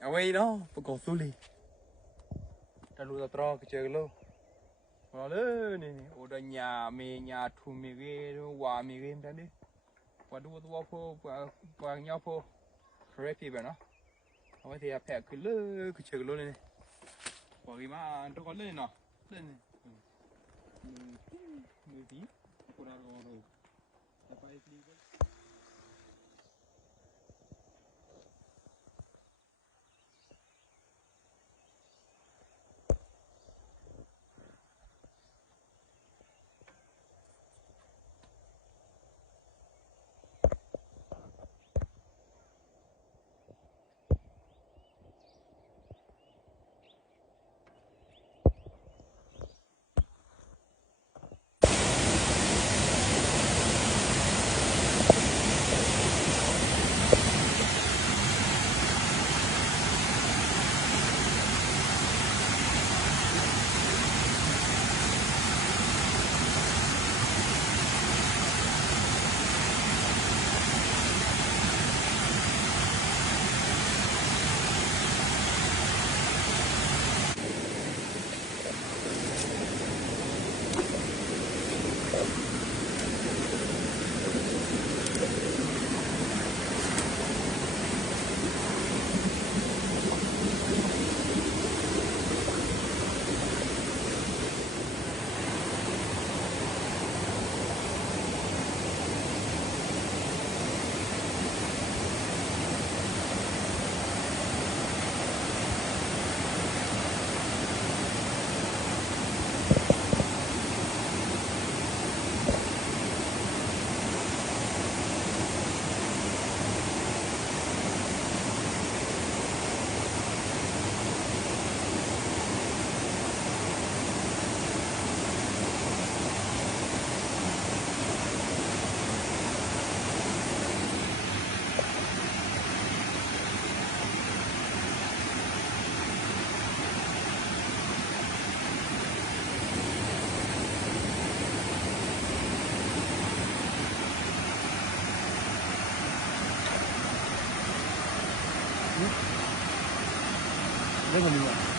Away đó, phải có số li. Ta lưu tao cái chơi lâu. Nó lên nè, ở đây nhà thu mì cái hoa mì cái em đi. Qua đua đua po, qua nhau po. Correct vậy nó. Away thì phải cái lơ cái chơi lâu này. Qua cái mà nó có lên nó, lên nè. Mười tí, qua đó rồi. Ta phải đi. Đây là mình